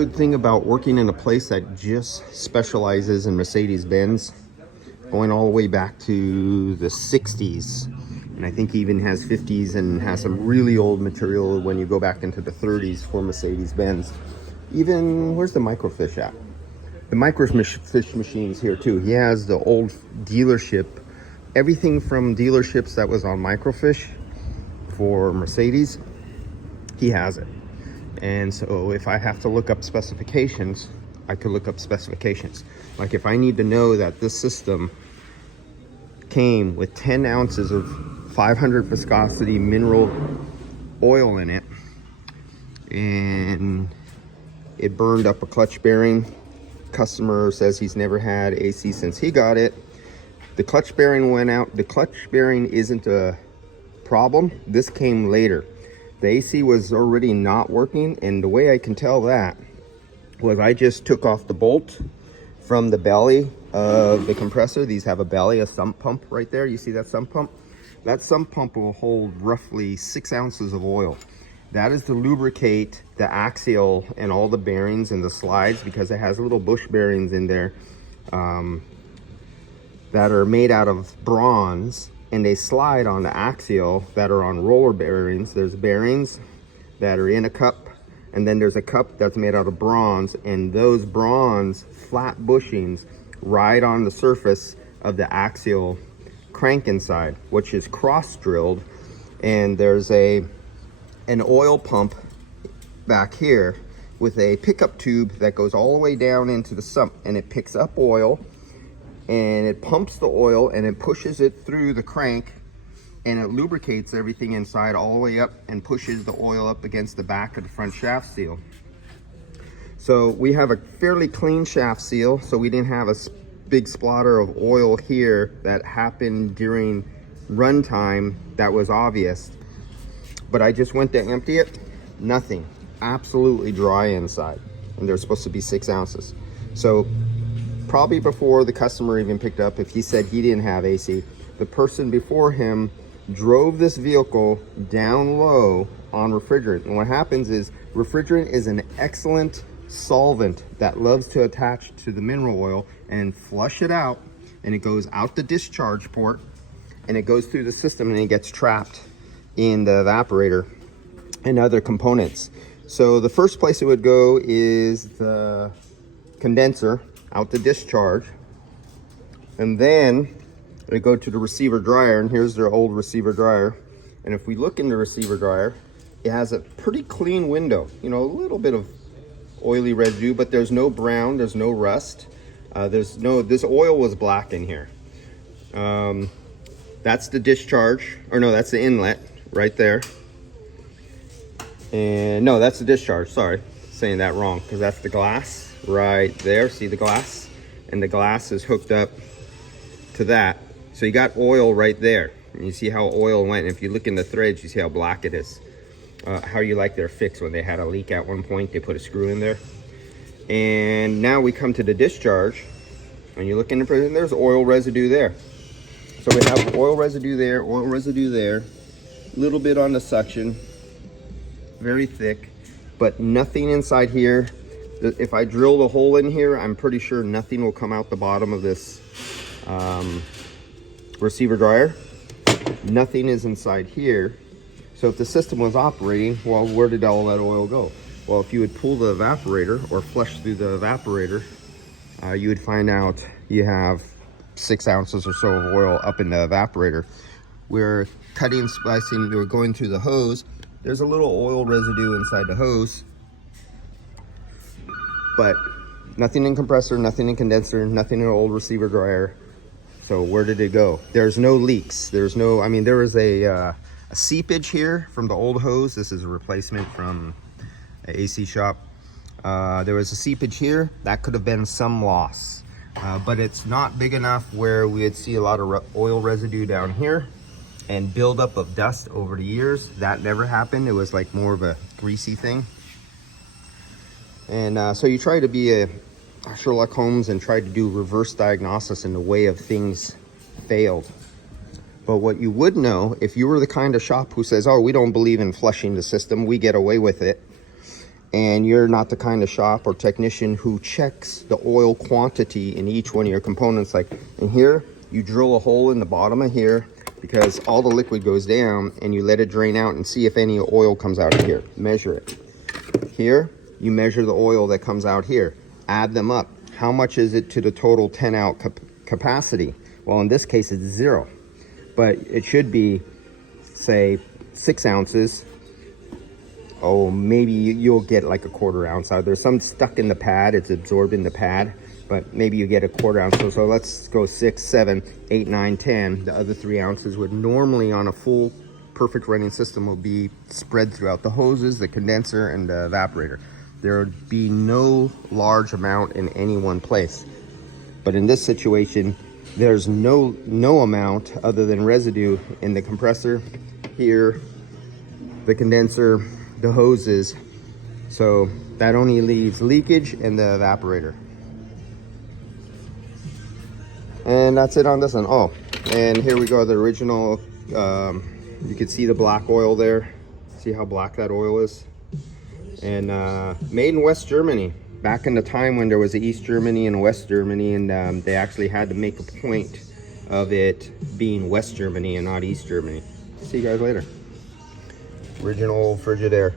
Good thing about working in a place that just specializes in Mercedes-Benz, going all the way back to the 60s, and I think even has 50s and has some really old material when you go back into the 30s for Mercedes-Benz. Even, where's the microfiche at? The microfiche machine's here too. He has the old dealership, everything from dealerships that was on microfiche for Mercedes, he has it. And so if I have to look up specifications, I could look up specifications. Like if I need to know that this system came with 10 ounces of 500 viscosity mineral oil in it, and it burned up a clutch bearing. Customer says he's never had AC since he got it. The clutch bearing went out. The clutch bearing isn't a problem. This came later. The AC was already not working, and the way I can tell that was I just took off the bolt from the belly of the compressor. These have a belly, a sump pump right there. You see that sump pump? That sump pump will hold roughly 6 ounces of oil. That is to lubricate the axial and all the bearings and the slides, because it has little bush bearings in there that are made out of bronze, and they slide on the axial that are on roller bearings. There's bearings that are in a cup, and then there's a cup that's made out of bronze, and those bronze flat bushings ride on the surface of the axial crank inside, which is cross drilled, and there's an oil pump back here with a pickup tube that goes all the way down into the sump, and it picks up oil and it pumps the oil and it pushes it through the crank, and it lubricates everything inside all the way up and pushes the oil up against the back of the front shaft seal. So we have a fairly clean shaft seal, so we didn't have a big splatter of oil here that happened during runtime that was obvious. But I just went to empty it, nothing, absolutely dry inside, and there's supposed to be 6 ounces. So probably before the customer even picked up, if he said he didn't have AC, the person before him drove this vehicle down low on refrigerant. And what happens is refrigerant is an excellent solvent that loves to attach to the mineral oil and flush it out, and it goes out the discharge port, and it goes through the system, and it gets trapped in the evaporator and other components. So the first place it would go is the condenser, out the discharge, and then they go to the receiver dryer, and here's their old receiver dryer. And if we look in the receiver dryer, it has a pretty clean window, you know, a little bit of oily residue, but there's no brown, there's no rust, this oil was black in here. That's the discharge, or no, that's the inlet right there. And no, that's the discharge, sorry, saying that wrong, because that's the glass right there. See the glass? And the glass is hooked up to that. So you got oil right there. And you see how oil went. If you look in the threads, you see how black it is. How you like their fix. When they had a leak at one point, they put a screw in there. And now we come to the discharge, and you look in the prison, there's oil residue there. So we have oil residue there, a little bit on the suction, very thick, but nothing inside here. If I drill the hole in here, I'm pretty sure nothing will come out the bottom of this receiver dryer. Nothing is inside here. So if the system was operating, well, where did all that oil go? Well, if you would pull the evaporator or flush through the evaporator, you would find out you have 6 ounces or so of oil up in the evaporator. We're cutting, splicing, we're going through the hose. There's a little oil residue inside the hose, but nothing in compressor, nothing in condenser, nothing in an old receiver dryer. So where did it go? There's no leaks. There's no, I mean, there was a seepage here from the old hose. This is a replacement from an AC shop. There was a seepage here. That could have been some loss, but it's not big enough where we'd see a lot of oil residue down here and buildup of dust over the years. That never happened. It was like more of a greasy thing. And so you try to be a Sherlock Holmes and try to do reverse diagnosis in the way of things failed. But what you would know, if you were the kind of shop who says, oh, we don't believe in flushing the system, we get away with it, and you're not the kind of shop or technician who checks the oil quantity in each one of your components, like in here, you drill a hole in the bottom of here because all the liquid goes down, and you let it drain out and see if any oil comes out of here. Measure it. Here, you measure the oil that comes out here. Add them up. How much is it to the total 10 out capacity? Well, in this case, it's 0. But it should be, say, 6 ounces. Oh, maybe you'll get like a 1/4 ounce out. There's some stuck in the pad. It's absorbed in the pad. But maybe you get a 1/4 ounce. So let's go 6, 7, 8, 9, 10. The other 3 ounces would normally, on a full perfect running system, will be spread throughout the hoses, the condenser, and the evaporator. There would be no large amount in any one place. But in this situation, there's no amount other than residue in the compressor, here, the condenser, the hoses. So that only leaves leakage and the evaporator. And that's it on this one. Oh, and here we go, the original, you can see the black oil there. See how black that oil is? And made in West Germany, back in the time when there was a East Germany and West Germany, and they actually had to make a point of it being West Germany and not East Germany. See you guys later. Original Frigidaire.